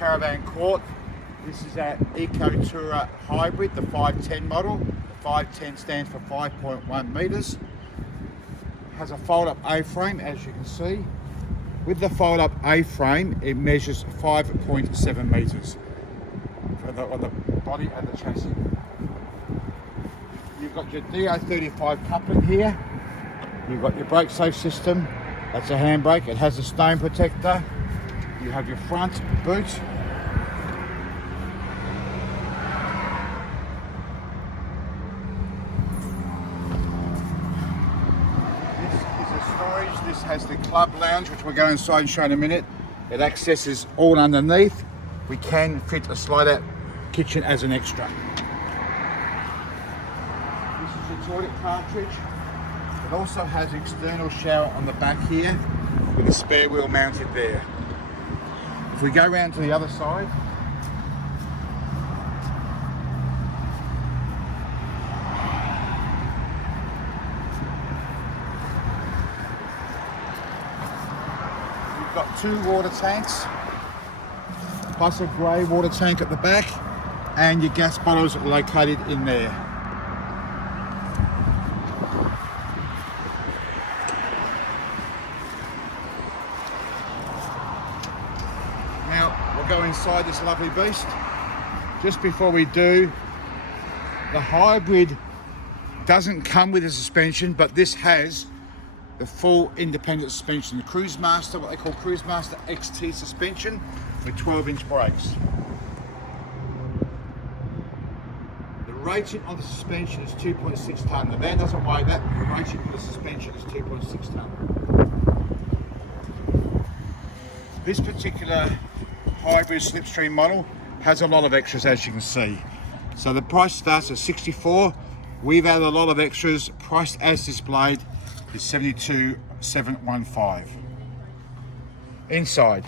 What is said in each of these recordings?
Caravan Court. This is our Eco Tourer Hybrid, the 510 model. The 510 stands for 5.1 metres. Has a fold-up A-frame, as you can see. With the fold-up A-frame, it measures 5.7 metres on the body and the chassis. You've got your DO35 coupling here. You've got your brake safe system. That's a handbrake. It has a stone protector. You have your front boot. This has the club lounge, which we'll go inside and show in a minute. It accesses all underneath. We can fit a slide-out kitchen as an extra. This is your toilet cartridge. It also has external shower on the back here with a spare wheel mounted there. If we go around to the other side, got 2 water tanks, plus a grey water tank at the back, and your gas bottles are located in there. Now we'll go inside this lovely beast. Just before we do, the hybrid doesn't come with a suspension, but this has the full independent suspension, the Cruise Master, what they call Cruise Master XT suspension with 12-inch brakes. The rating on the suspension is 2.6 tonne. The van doesn't weigh that, the rating on the suspension is 2.6 tonne. This particular hybrid Slipstream model has a lot of extras, as you can see. So the price starts at 64. We've added a lot of extras, priced as displayed is 72,715. Inside,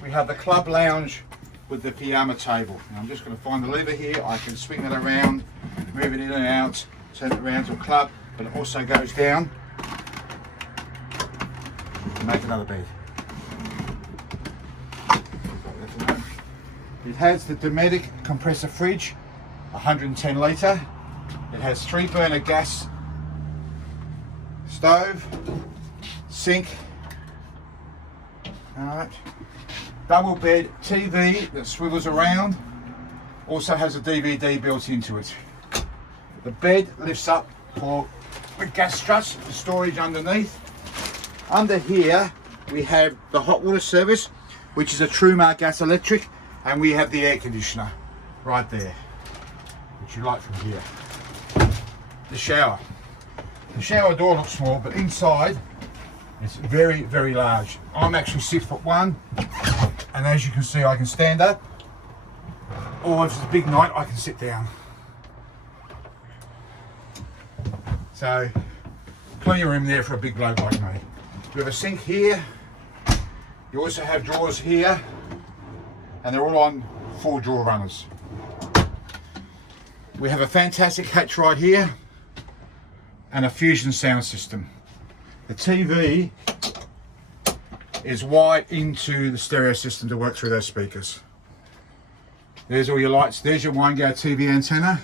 we have the club lounge with the pyjama table. Now I'm just going to find the lever here. I can swing it around, move it in and out, turn it around to a club, but it also goes down and make another bed. It has the Dometic compressor fridge, 110 litre. It has 3 burner gas stove, sink, alright, double bed, TV that swivels around, also has a DVD built into it. The bed lifts up for the gas struts for storage underneath. Under here we have the hot water service, which is a Trumar gas electric, and we have the air conditioner right there, which you light from here. The shower. The shower door looks small, but inside it's very, very large. I'm actually 6'1", and as you can see, I can stand up, or if it's a big night, I can sit down. So, plenty of room there for a big bloke like me. We have a sink here. You also have drawers here, and they're all on 4 drawer runners. We have a fantastic hatch right here, and a Fusion sound system. The TV is wired into the stereo system to work through those speakers. There's all your lights. There's your Winegate TV antenna.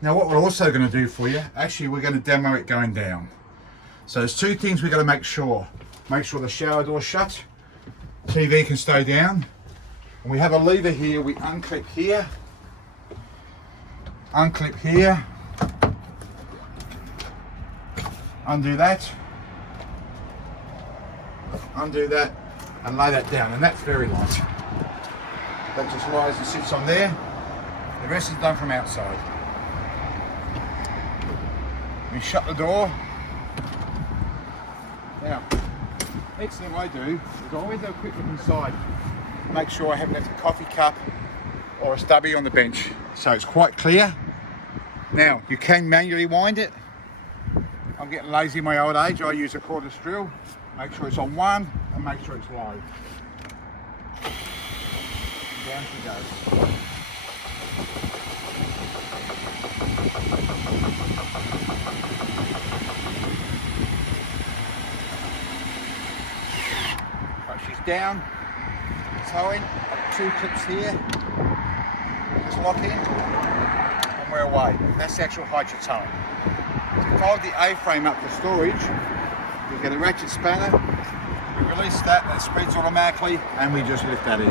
Now what we're also going to do for you, actually we're going to demo it going down. So there's 2 things we're going to make sure. Make sure the shower door's shut, TV can stay down, and we have a lever here. We unclip here, unclip here, undo that, and lay that down, and that's very light. That just lies and sits on there. The rest is done from outside. We shut the door. Now, next thing I do is I always have a quick look inside, make sure I haven't left a coffee cup or a stubby on the bench, so it's quite clear. Now, you can manually wind it. I'm getting lazy in my old age. I use a cordless drill. Make sure it's on 1 and make sure it's live. Down she goes. down, towing, 2 clips here, just lock in, and we're away. That's the actual height you're towing. To fold the A-frame up for storage, you get a ratchet spanner, we release that, that spreads automatically, and we just lift that in.